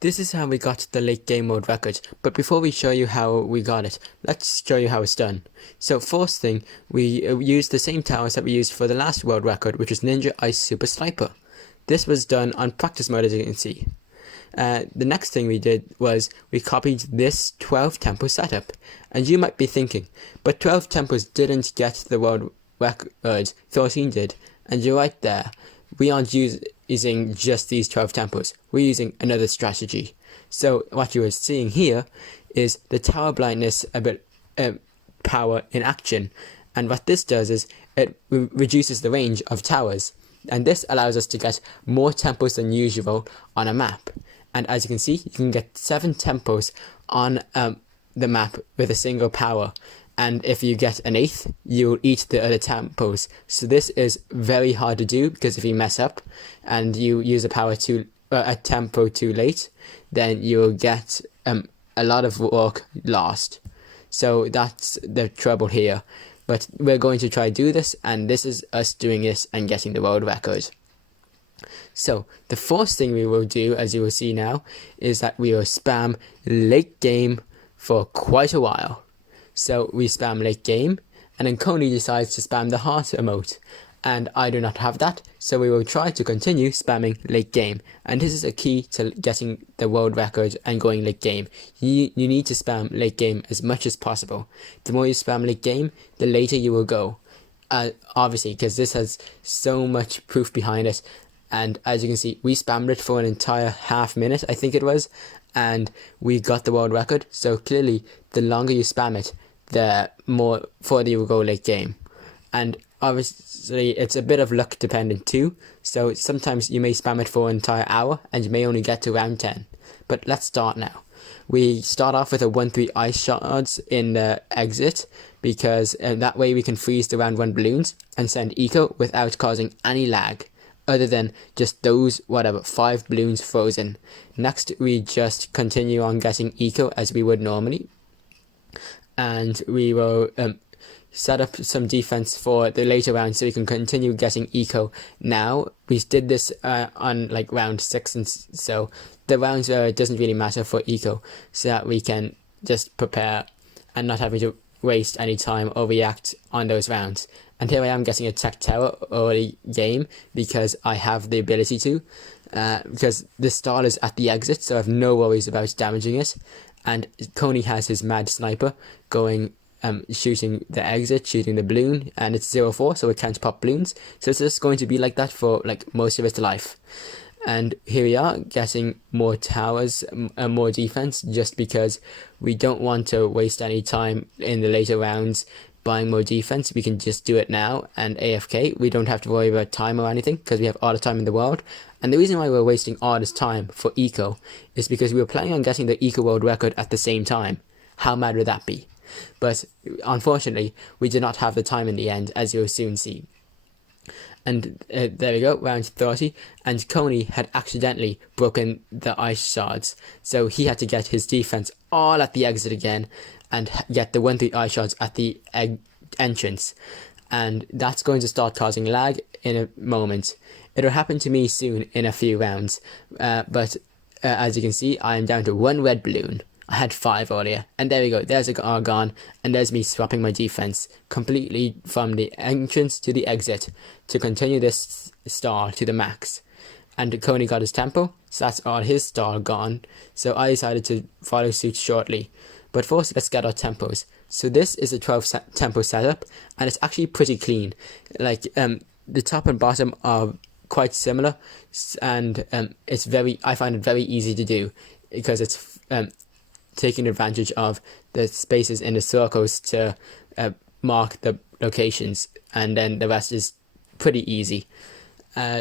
This is how we got the late game mode record, but before we show you how we got it, let's show you how it's done. So first thing, we used the same towers that we used for the last world record, which was Ninja Ice Super Sniper. This was done on practice mode, as you can see. The next thing we did was we copied this 12 tempo setup, and you might be thinking, but 12 tempos didn't get the world record, 13 did, and you're right there. We aren't using just these 12 tempos, we're using another strategy. So what you are seeing here is the tower blindness power in action, and what this does is it reduces the range of towers, and this allows us to get more tempos than usual on a map. And as you can see, you can get 7 tempos on the map with a single power. And if you get an 8th, you'll eat the other tempos. So this is very hard to do, because if you mess up and you use a tempo too late, then you'll get a lot of work lost. So that's the trouble here. But we're going to try do this, and this is us doing this and getting the world record. So the first thing we will do, as you will see now, is that we will spam late game for quite a while. So we spam late game, and then Koenee decides to spam the heart emote, and I do not have that, so we will try to continue spamming late game. And this is a key to getting the world record and going late game. You need to spam late game as much as possible. The more you spam late game, the later you will go. Obviously, because this has so much proof behind it. And as you can see, we spammed it for an entire half minute, I think it was, and we got the world record. So clearly, the longer you spam it, the more further you will go late game. And obviously, it's a bit of luck dependent too. So sometimes you may spam it for an entire hour, and you may only get to round 10. But let's start now. We start off with a 1-3 ice shards in the exit, because that way we can freeze the round 1 balloons and send eco without causing any lag, other than just those, 5 balloons frozen. Next, we just continue on getting eco as we would normally. And we will set up some defense for the later rounds so we can continue getting eco now. We did this on like round 6, and so the rounds where it doesn't really matter for eco, so that we can just prepare and not having to waste any time or react on those rounds. And here I am getting a tech tower early game because I have the ability to, because the star is at the exit, so I have no worries about damaging it. And Koenee has his mad sniper going, shooting the exit, shooting the balloon, and it's 0-4, so it can't pop balloons. So it's just going to be like that for like most of its life. And here we are getting more towers and more defense, just because we don't want to waste any time in the later rounds buying more defense. We can just do it now, and AFK, we don't have to worry about time or anything, because we have all the time in the world. And the reason why we're wasting all this time for eco is because we were planning on getting the eco world record at the same time. How mad would that be? But unfortunately, we did not have the time in the end, as you'll soon see. And there we go, round 30, and Koenee had accidentally broken the ice shards, so he had to get his defense all at the exit again, and get the 1-3 ice shards at the entrance. And that's going to start causing lag in a moment. It'll happen to me soon in a few rounds, but as you can see, I am down to 1 red balloon. I had 5 earlier, and there we go, there's a Argon, and there's me swapping my defense completely from the entrance to the exit to continue this star to the max. And Koenee got his tempo, so that's all his star gone, so I decided to follow suit shortly. But first, let's get our tempos. So this is a 12 tempo setup, and it's actually pretty clean. Like, the top and bottom are quite similar, and I find it very easy to do, because it's taking advantage of the spaces in the circles to mark the locations, and then the rest is pretty easy.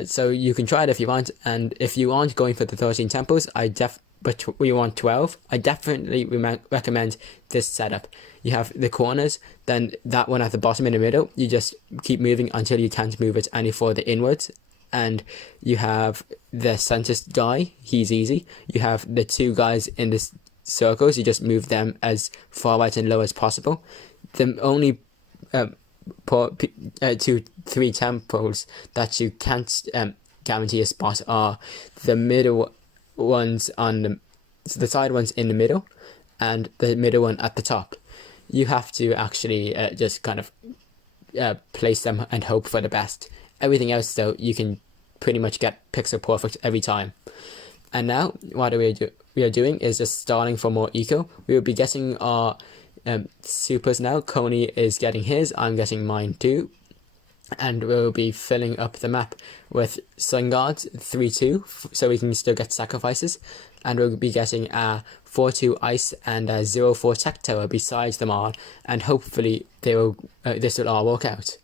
So you can try it if you want, and if you aren't going for the 13 tempos, but we want 12, I definitely recommend this setup. You have the corners, then that one at the bottom in the middle, you just keep moving until you can't move it any further inwards. And you have the center guy, he's easy. You have the 2 guys in the circles, you just move them as far right and low as possible. The only 2-3 tempos that you can't guarantee a spot are the middle ones on the side ones in the middle, and the middle one at the top. You have to actually just kind of place them and hope for the best. Everything else, though, you can pretty much get pixel perfect every time. And now, what we are doing is just stalling for more eco. We will be getting our supers now. Koenee is getting his, I'm getting mine too. And we'll be filling up the map with Sun Guards 3-2, so we can still get sacrifices. And we'll be getting a 4-2 ice and a 0-4 tech tower besides them all. And hopefully this will all work out.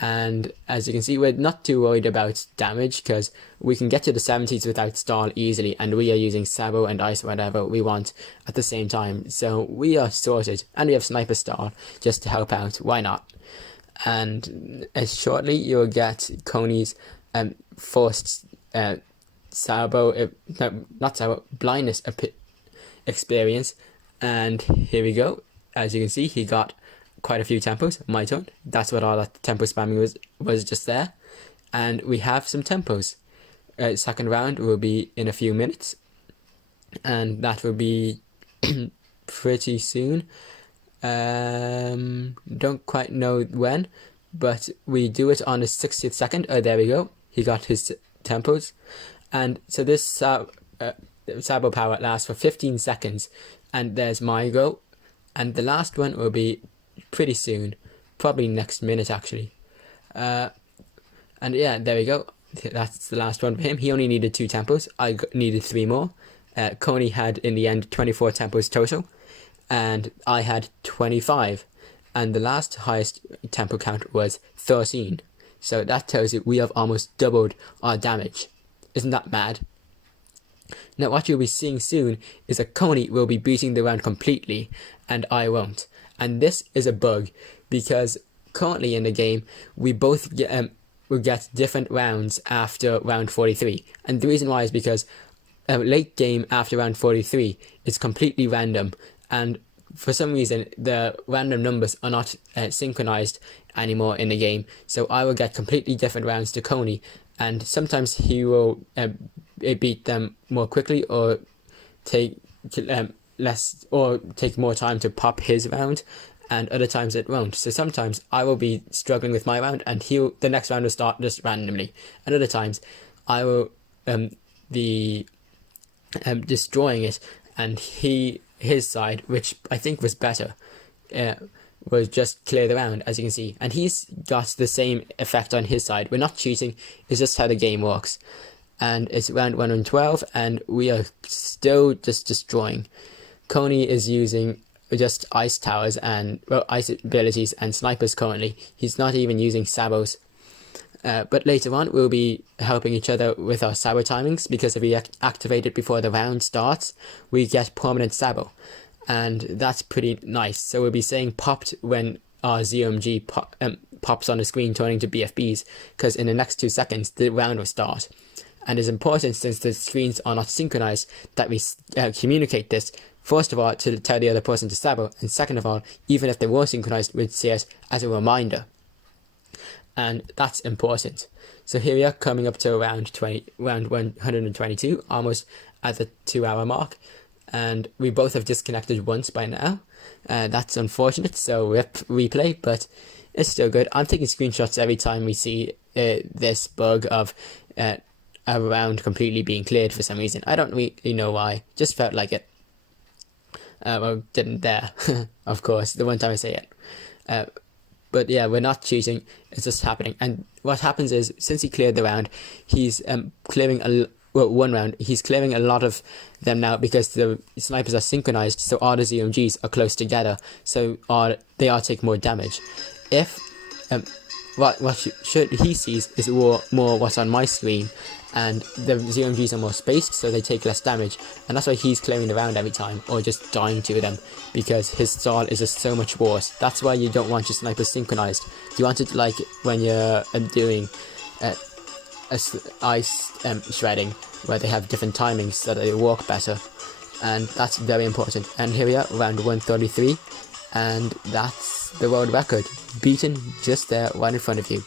And as you can see, we're not too worried about damage because we can get to the 70s without stall easily, and we are using Sabo and Ice whatever we want at the same time. So we are sorted, and we have Sniper Stall just to help out. Why not? And shortly you'll get Koenee's first blindness experience. And here we go. As you can see, he got quite a few tempos. My turn. That's what all that tempo spamming was just there. And we have some tempos. Second round will be in a few minutes, and that will be pretty soon. Don't quite know when, but we do it on the 60th second. Oh, there we go. He got his tempos. And so this Sabo power lasts for 15 seconds, and there's my go. And the last one will be pretty soon, probably next minute actually. And yeah, there we go. That's the last one for him. He only needed 2 tempos. I needed 3 more. Koenee had in the end 24 tempos total, and I had 25. And the last highest tempo count was 13. So that tells you we have almost doubled our damage. Isn't that mad? Now what you'll be seeing soon is that Koenee will be beating the round completely, and I won't. And this is a bug, because currently in the game, we both will get different rounds after round 43. And the reason why is because late game after round 43 is completely random. And for some reason, the random numbers are not synchronized anymore in the game. So I will get completely different rounds to Koenee. And sometimes he will beat them more quickly, or take less, or take more time to pop his round, and other times it won't. So sometimes I will be struggling with my round, and the next round will start just randomly, and other times I will be destroying it, and his side, which I think was better, was just clear the round, as you can see. And he's got the same effect on his side. We're not cheating, it's just how the game works. And it's round 112, and we are still just destroying. Koenee is using just ice towers and ice abilities and snipers currently. He's not even using sabos. But later on, we'll be helping each other with our sabo timings, because if we activate it before the round starts, we get permanent sabo. And that's pretty nice. So we'll be saying popped when our ZOMG pops on the screen, turning to BFBs, because in the next 2 seconds, the round will start. And it's important, since the screens are not synchronized, that we communicate this, first of all, to tell the other person to sabo, and second of all, even if they were synchronized, we'd say it as a reminder. And that's important. So here we are, coming up to round 122, almost at the 2-hour mark. And we both have disconnected once by now. That's unfortunate, so rip replay, but it's still good. I'm taking screenshots every time we see this bug of a round completely being cleared for some reason. I don't really know why, just felt like it. Well, didn't there, of course, the one time I say it. But yeah, we're not cheating, it's just happening. And what happens is, since he cleared the round, he's clearing one round, he's clearing a lot of them now, because the snipers are synchronized, so all the ZOMGs are close together, so they all take more damage. If what he sees is more what's on my screen, and the ZOMGs are more spaced, so they take less damage, and that's why he's clearing the round every time, or just dying to them, because his stall is just so much worse. That's why you don't want your snipers synchronized. You want it like when you're doing ice shredding, where they have different timings so that they work better, and that's very important. And here we are, round 133, and that's the world record, beaten just there, right in front of you.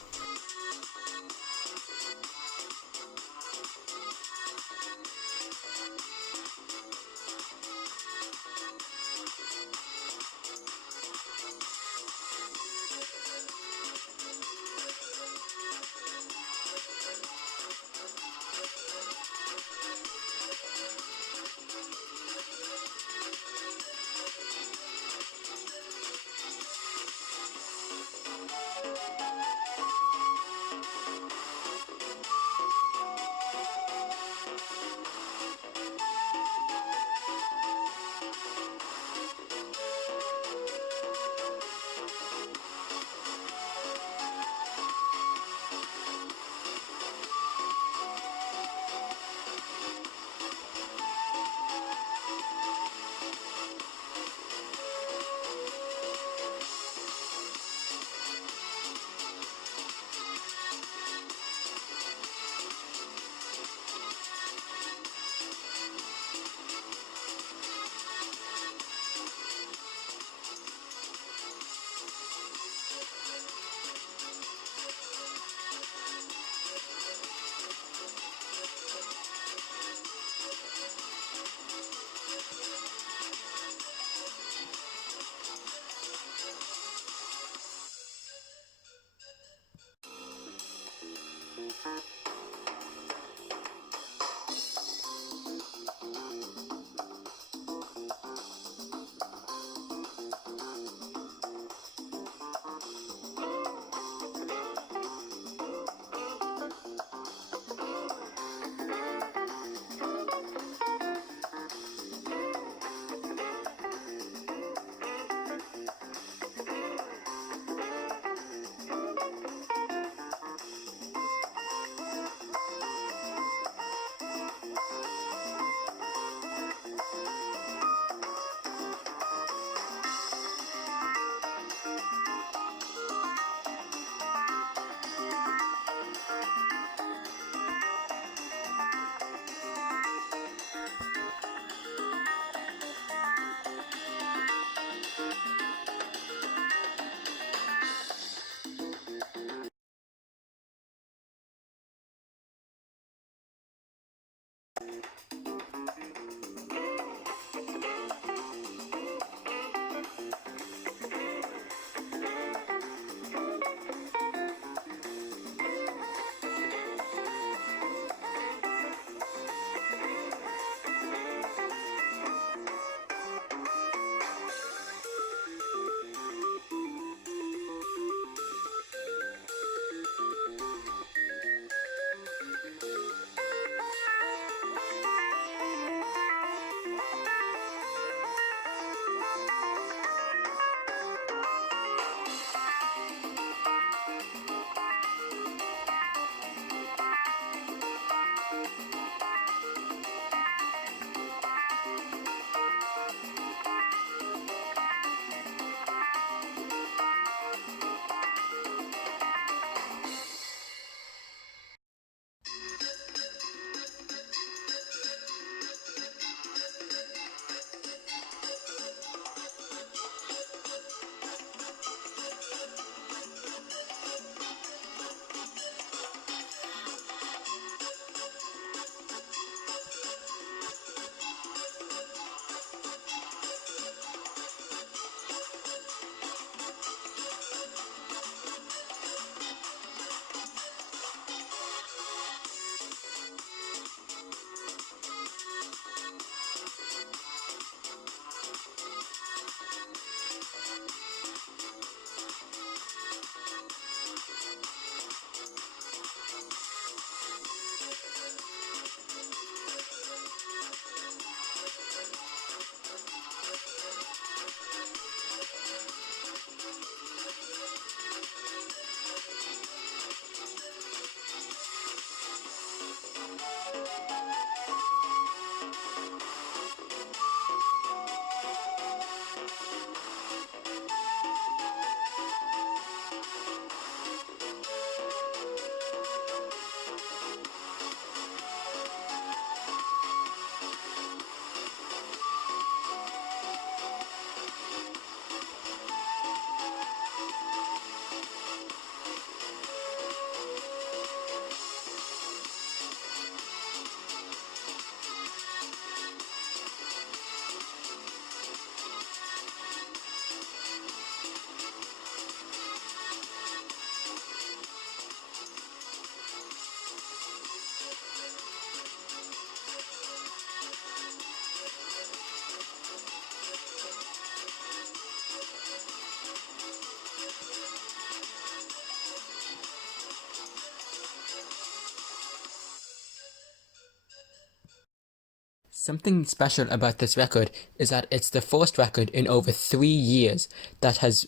Something special about this record is that it's the first record in over 3 years that has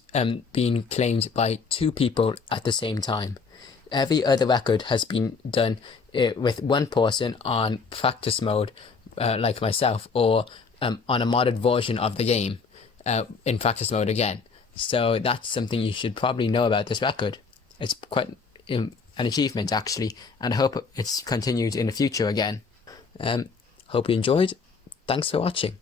been claimed by 2 people at the same time. Every other record has been done with one person on practice mode, like myself, or on a modded version of the game in practice mode again. So that's something you should probably know about this record. It's quite an achievement, actually, and I hope it's continued in the future again. Hope you enjoyed. Thanks for watching.